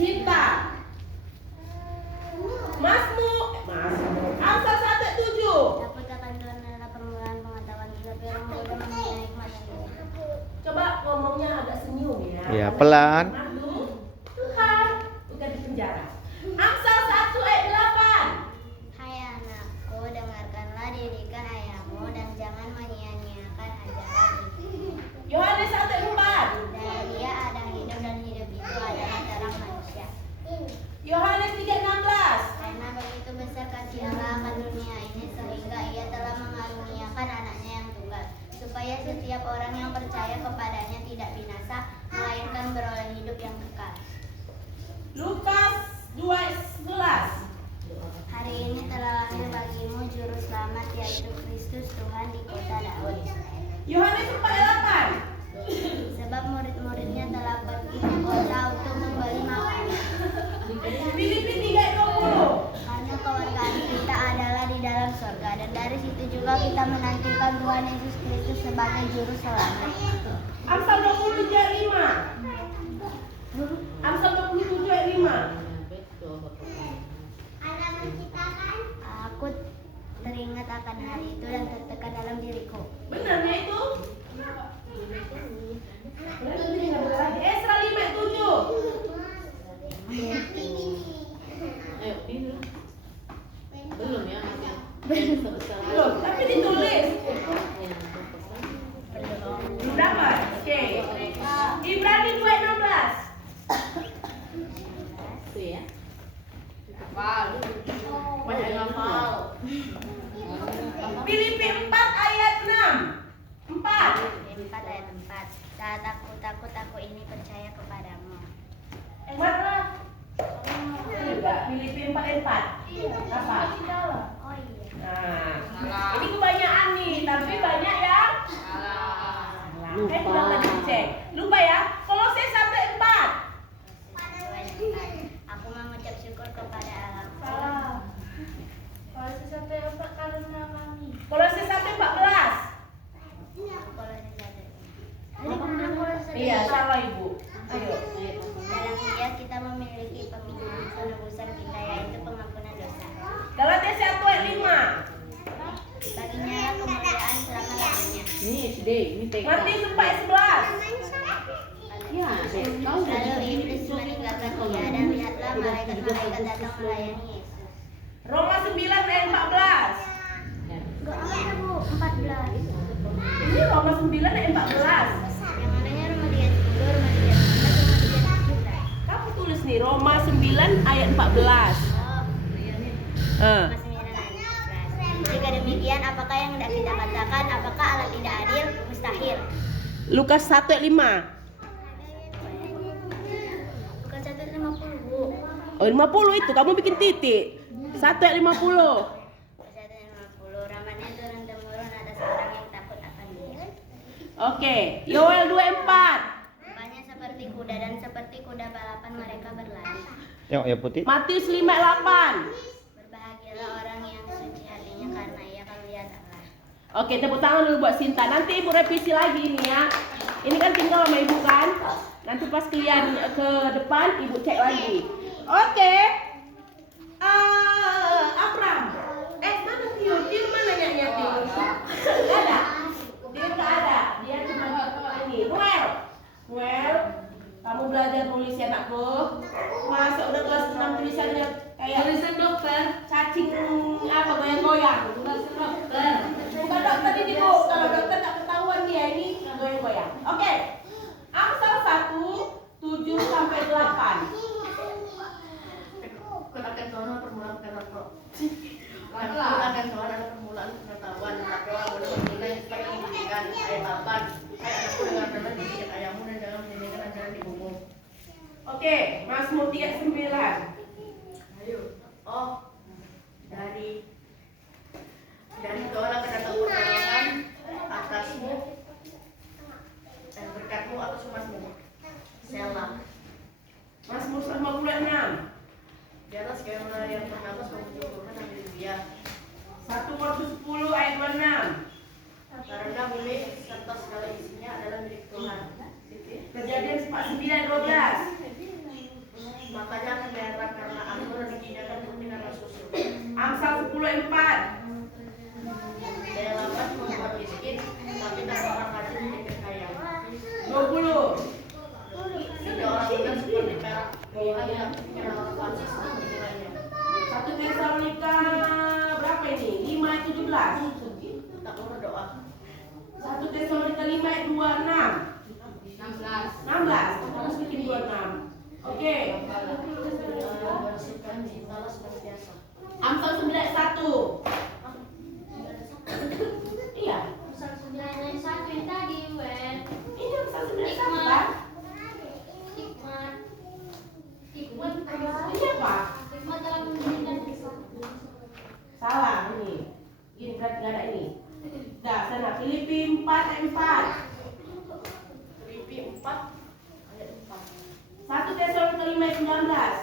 Sinta. Amsal 1:7. Takut akan Tuhan adalah permulaan pengetahuan, tetapi orang bodoh mempunyai hikmat dan ilmu. Coba ngomongnya agak senyum ya. Ya, pelan. Tuhan bukan di penjara. Amsal 1:8. Hai anakku, dengarkanlah didikan ayahmu dan jangan menyia-nyiakan ajaran ibumu. Yohanes 1:4. Dari dia ada hidup dan hidup itu adalah terang manusia. Yohanes 3:16. Karena begitu besar kasih Allah akan dunia ini sehingga ia telah mengaruniakan anaknya yang tunggal, supaya setiap orang yang percaya kepadanya tidak binasa, melainkan beroleh hidup yang kekal. Lukas 2:11. Hari ini telah lahir bagimu juru selamat, yaitu Kristus Tuhan di kota Daud. Yohanes 4:8. Sebab murid-muridnya telah pergi ke kota untuk membeli makanan. Filipi 3:20. Karena kewargaan kita adalah di dalam surga, dan dari situ juga kita menantikan Tuhan Yesus Kristus sebagai juru selamat. Amsal 27:5. Amsal 27:5. Aku teringat akan hari itu dan tertekan dalam diriku. Benarnya itu? Esra 5:7. Belum ya, Belum, tapi ditulis. Belum dapat. Oke. Ibrani 2:16. Itu ya. Hafal. Banyak hafal. Filipi 4:6. 4. 4 ayat 4. Saat aku ini percaya kepadamu. Enggak, Filipi 4:4. Apa? Oh iya. Nah, ini kebanyakan nih, tapi banyak yang Lupa. tadi cek. Lupa ya. Kolose 1:4. Aku mengucap syukur kepada Allah. Salah. Kolose 1:4 karena kami. Kolose 1:14. Kolose 1. Iya, salah Ibu. Ayo. Dalam dia kita memiliki pembinaan penebusan kita, yaitu pengampunan dosa. Galatia 1:5. Baginya lah kemuliaan selama-lamanya. Ini SD, ini TK. Matius 4:11. Ya, kau Lalu iblis meninggalkan dia, dan lihatlah malaikat-malaikat datang melayani Yesus. Roma 9:14. Enggak ada Bu, 14. Ini Roma 9:14. Yang mananya Roma 10, Roma 14, Roma 17. Kamu tulis nih Roma 9:14. Oh, Roma 9 ayat 14. Jika demikian, apakah yang hendak kita katakan? Apakah Allah tidak adil? Mustahil. Lukas 1:5. Bukan 150 Bu. Oh, 50 itu kamu bikin titik. 1:50. 150. Rahmatnya turun temurun atas orang yang takut akan Dia. Oke, Yoel 2:4. Rupanya seperti kuda, dan seperti kuda balapan mereka berlari. Tengok ya putih. Matius 5:8. Berbahagialah orang yang suci hatinya, karena ia akan melihat Allah. Oke, tepuk tangan dulu buat Sinta. Nanti Ibu revisi lagi ini ya. Ini kan tinggal sama Ibu kan. Nanti pas kalian ke depan Ibu cek lagi. Oke. Abram. Mana Tio? Tio mana nyanyi Tio? Nggak ada. Tio nggak ada. Dia cuma ini. Noel, kamu belajar nulis ya anakku. Masa udah kelas 6 tulisannya kayak tulisan dokter. cacing apa goyang-goyang. Tulisan dokter. Bukan dokter ini Bu. Kalau dokter tak ketahuan dia ini goyang-goyang. Oke. Amsal 1:7-8. Akan soal permulaan pengetahuan. Akan soal permulaan pengetahuan. Tapi orang bodoh menilai sebagai pendidikan. Ayat 8. Hai anakku, dengarkanlah didikan ayahmu dan jangan menyanyikan ajaran ibumu. Oke, Mazmur 39. Ayo. Oh, dari Tuhan akan datang pertolongan atasmu dan berkatmu atas umatmu. Selah. Mazmur 56. Di atas kayu menara yang bernafas mengumpulkan dari dia. 1 Korintus 10 ayat 26. Karena bumi serta segala isinya adalah milik Tuhan. Kejadian 49:12. Maka makanya pikiran orang Francis nilainya. 1 Tesalonika berapa ini? 5:17. Tak perlu berdoa. 1 Tesalonika 5:26. 16. Harus bikin 26. Oke. Bersihkan cintalah senantiasa. Amsal 9:1. Iya. Pasal 9 yang tadi, Wen. Ini Amsal 9:1 kan? Hikmat. Ini apa? Hikmat dalam mendidik. Salah ini. Ini berarti nggak ada ini. Dah sana Filipi 4:4. Filipi 4 ayat 4. 1 Tesalonika 5:19.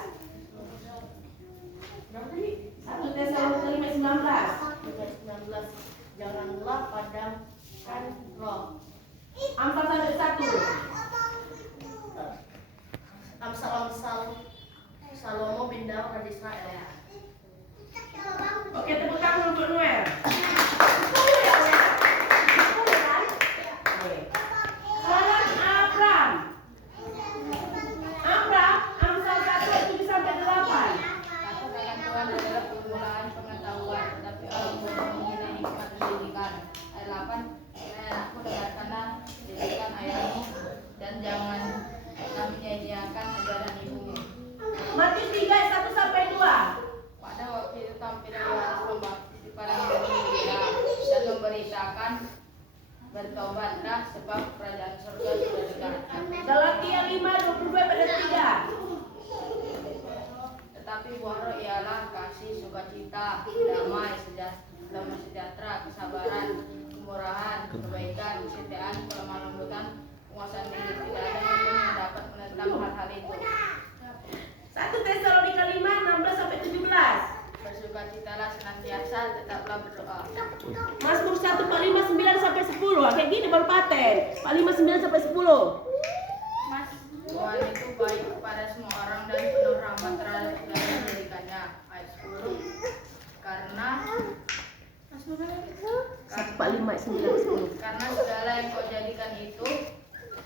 Berapa tadi? 1 Tesalonika 5:19. Ayat 19. Janganlah padamkan roh. Amsal 1:1. Amsal Salomo bin Daud dari Israel. Oke, tepuk tangan untuk Noel. Salam Abram. Amsal 1:7-8. Kata-kata Tuhan adalah permulaan pengetahuan, tetapi orang bodoh menghina hikmat pendidikan. Ayat 8, anakku dengarkanlah didikan ayahmu, dan jangan menyia-nyiakan ajaran ibumu. Matius 3:1-2. Pada waktu itu tampillah Yohanes Pembaptis di padang Galilea dan memberitakan, bertobatlah sebab kerajaan surga sudah dekat. Galatia 5:22-3. Tetapi buah roh ialah kasih, sukacita, damai sejahtera, kesabaran, kemurahan, kebaikan, kesetiaan, kelemah lembutan, penguasaan diri. Tidak ada hukum yang dapat menentang hal-hal itu. 1 Tesalonika 5:16-17. Bersukacitalah senantiasa, tetaplah berdoa. Mazmur 1:45-9-10. Kayak gini baru paten. 45:9-10. Tuhan itu baik kepada semua orang dan penuh rahmat terhadap segala yang dijadikannya. Ayat 10. Karena 45:9-10. Karena segala yang kau jadikan itu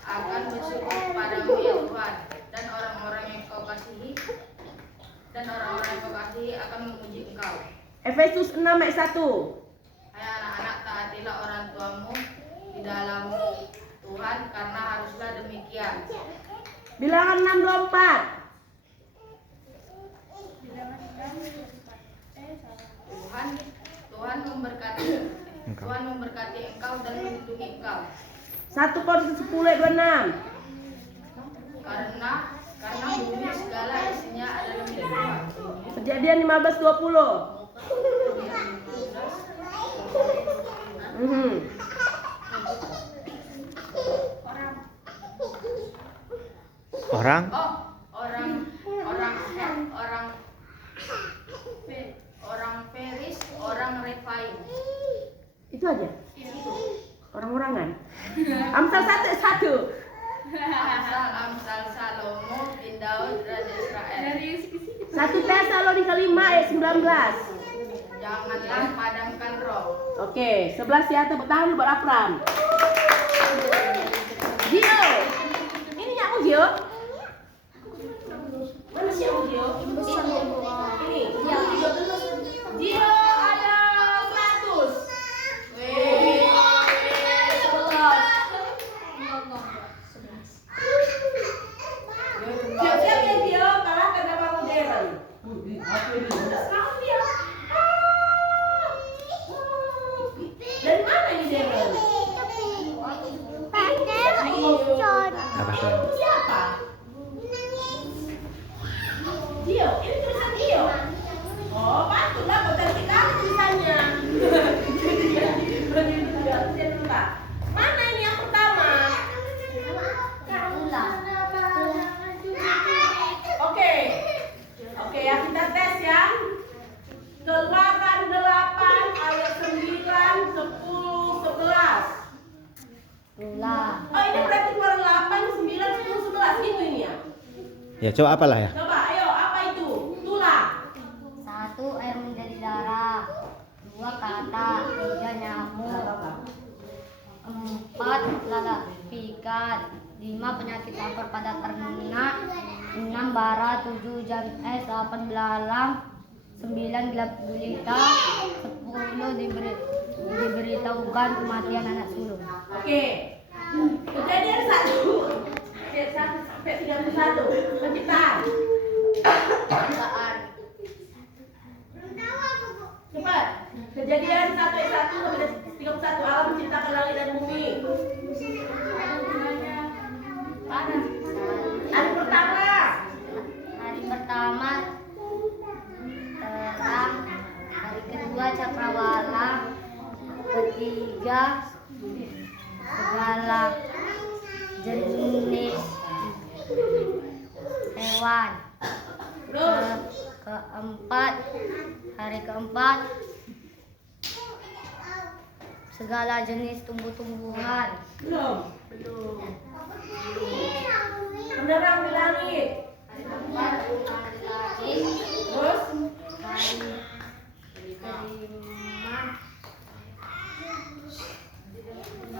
akan bersyukur kepadamu ya Tuhan, dan orang-orang yang kau kasihi akan memuji Engkau. Efesus 6:1. Hai anak-anak, taatilah orang tuamu di dalam Tuhan, karena haruslah demikian. Bilangan 6:24. Tuhan memberkati engkau dan melindungi engkau. 1 Korintus 10:26. Karena bumi segala isinya adalah milik Tuhan. Kejadian 15:20. Orang Peris, orang Refaim. Itu aja. Orang-orangan. Amsal 1:1. Amsal Salomo bin Daud raja Israel. 1 Tesalonika 5:19. Janganlah padamkan roh. Oke, 11 ya, tepuk tangan buat Abram. Gio. Ini nyamu Gio. Mana sih Gio? Ini. Gio ada 100. Wih. 11. Siap-siap ya Gio, kalahkan sama modern. Semangat dia. Dari mana ini Darren? apa tuh? Siapa? Dio, ini tulisan Dio. Oh, patutlah kau cantik kali tulisannya. Mana ini yang pertama? Oke, ya kita tes ya. Keluaran 8 ayat 9, 10, 11. Oh, ini berarti keluaran 8, 9, 10, 11 gitu ini ya. Ya coba apalah ya. Coba, ayo, apa itu? Tulang. 1 air menjadi darah, 2 kata, 3 nyamuk, 4 lalapikan, 5 penyakit lapar pada ternak, 6 bara, 7 jam es, 8 belalang, 9 gelap gulita, 10 diberitahukan kematian anak sulung. Oke. Kejadian 1 ayat 1 sampai 31. Penciptaan. Penciptaan. Cepat. Kejadian 1 ayat 1 sampai 31. Allah menciptakan langit dan bumi. Hari pertama. Hari pertama terang, hari kedua cakrawala, ketiga segala jenis hewan. Terus. Keempat, hari keempat segala jenis tumbuh-tumbuhan. Belum. Penerang di langit. Hari keempat hari Terus. hari kelima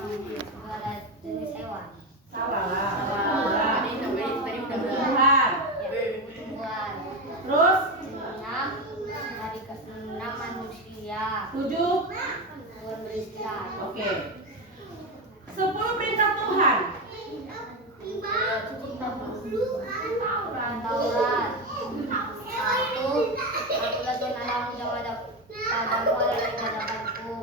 segala jenis hewan. Salah lah. Tadi udah Tumbuhan. Tumbuhan. Terus. 6, hari ke-6 manusia. 7. Tuhan beristirahat. Oke. 10 perintah Tuhan. Taurat. 1. Akulah Tuhan Allahmu, jangan ada padamu ada ibadahku.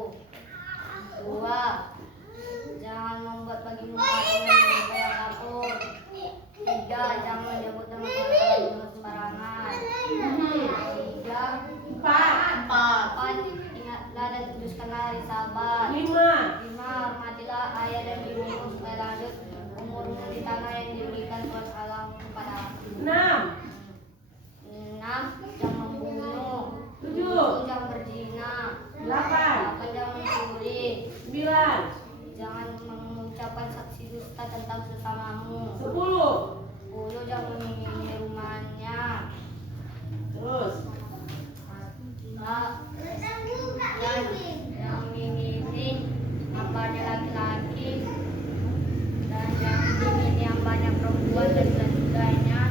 2. Jangan membuat bagimu patung yang menyembah apapun. 3. Jangan menyebut nama Tuhan Allahmu sembarangan. 3. 4. Ingatlah dan kuduskanlah hari Sabat. 5. 5. Hormatilah ayah dan ibumu supaya lanjut umurmu di tanah yang diberikan Tuhan Allahmu kepadamu. 6. 6. Jangan membunuh. 7. Jangan berzina. 8. Jangan mencuri. 9. Jangan mengucapkan saksi dusta tentang sesamamu. 10. 10. Jangan mengingini rumahnya. Terus. Dan yang mengingini hambanya laki-laki, dan yang mengingini hambanya perempuan dan sebagainya,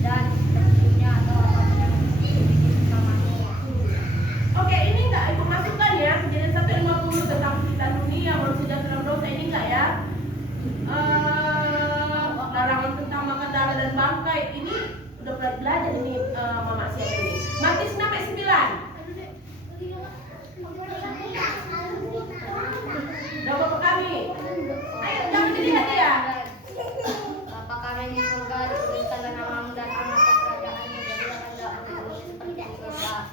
dan tentunya atau apapun yang memiliki sesamamu. Oke, ini enggak ikut masukkan ya. Kejadian 1:50 tentang penciptaan dunia, manusia jatuh dalam dosa, ini enggak ya? Larangan tentang makan darah dan bangkai, ini udah pernah belajar ini Mama siapa ini? Matius 6:9. Udah Bapak kami. Ayo jangan dilihat ya. Bapa kami di surga, dikuduskanlah namamu dan anak kerajaanmu, jadilah kehendakmu seperti di surga.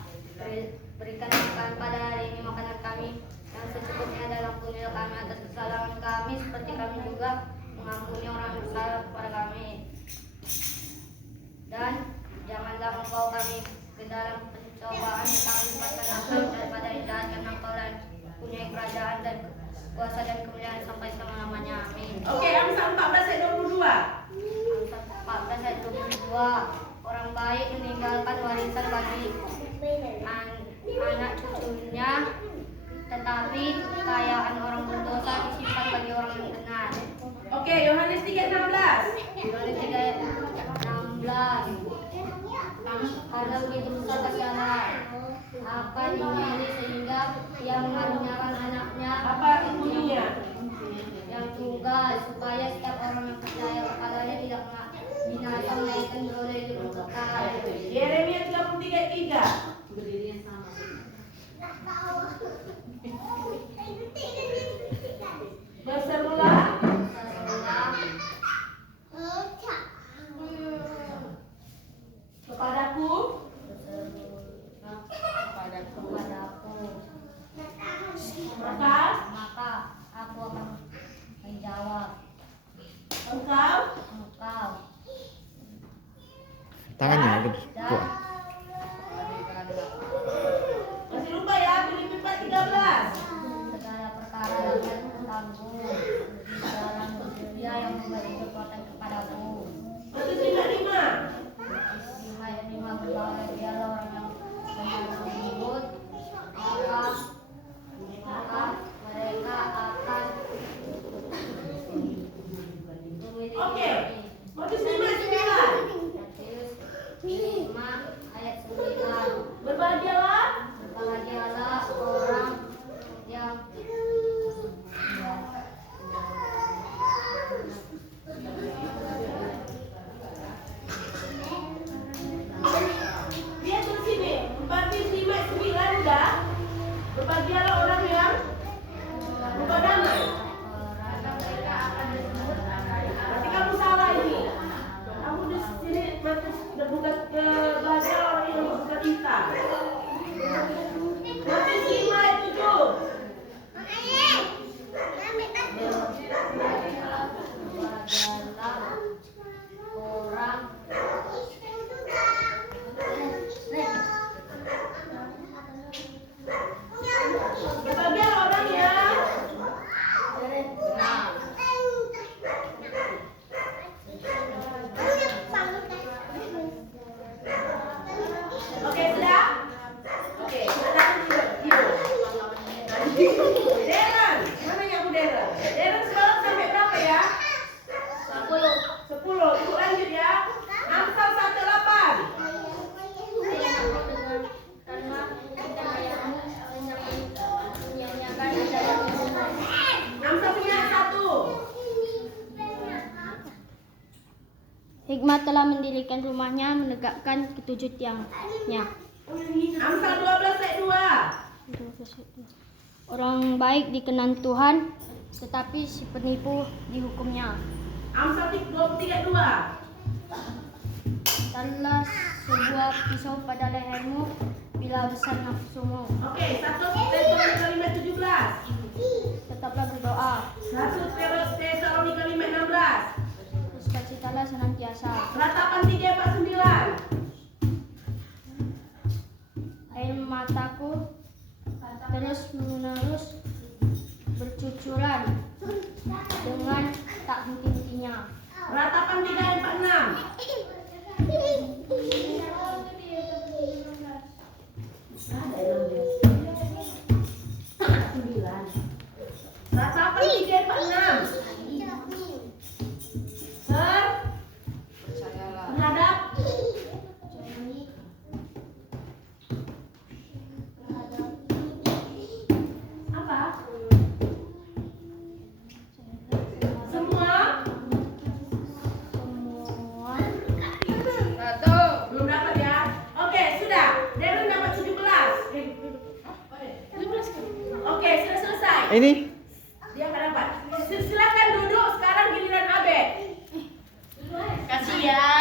Berikan kami pada hari ini makanan kami yang secukupnya, dan ampunilah kami atas kesalahan kami seperti kami juga mengampuni orang yang bersalah kepada kami. Dan janganlah membawa kami ke dalam pencobaan, tetapi lepaskanlah kami daripada yang jahat, karena Engkau lah punya kerajaan dan kuasa dan kemuliaan sampai selama-lamanya. Amin. Oke, Amsal 14:22. Amsal 14 ayat 22. Orang baik meninggalkan warisan bagi anak cucunya, tetapi kekayaan orang berdosa disimpan bagi orang yang benar. Oke, Yohanes 3:16. Yohanes 3:16. Karena begitu besar kasih Allah akan dunia ini, sehingga ia mengaruniakan anaknya Apa itu bunyinya? yang tunggal, supaya setiap orang yang percaya kepadanya tidak binasa, melainkan beroleh hidup yang kekal. Yeremia 33:3. Berserulah kepadaku. Maka aku akan menjawab, Engkau engkau. Tangannya gitu. Kuat. masih lupa ya, Filipi 4:13. Segala perkara dapat kutanggung di dalam Dia yang memberi kekuatan kepadaku. Matius 5:5. Lima ayat 5, berbahagialah orang yang benar lembut, maka mereka akan memiliki. Oke. Matius 5:9. Matius Berbahagialah orang yang lupa damai. Berarti kamu salah ini. Kamu di sini bukan bahagia orang yang bersuka cita. Mati 5 ayat 7. Berbahagialah orang yang Benar. Oke, sudah? Oke, kita tidur. Deren, mana yang Deren? Deren semalam sampai berapa ya? 10. Ibu lanjut ya. Amsal 1:8. Amsal punya 1. Hikmat telah mendirikan rumahnya, menegakkan ketujuh tiangnya. Amsal 12 ayat 2. Orang baik dikenan Tuhan, tetapi si penipu dihukumnya. Amsal 23 ayat 2. Taruhlah sebuah pisau pada lehermu bila besar nafsumu. Oke, 1 Tesalonika 5:17. Tetaplah berdoa, 1 Tesalonika 5:16. bersukacitalah senantiasa. Ratapan 3:49. Air mataku terus menerus bercucuran dengan tak henti-hentinya. Ratapan 3:46. Ratapan 3:46. Percayalah. Terhadap apa? Semua Satu. belum dapat ya. Oke, sudah. Darren dapat 17. Oke, sudah selesai. Ini Dia nggak dapat. Silakan duduk. Sekarang giliran Abe. Kasihan.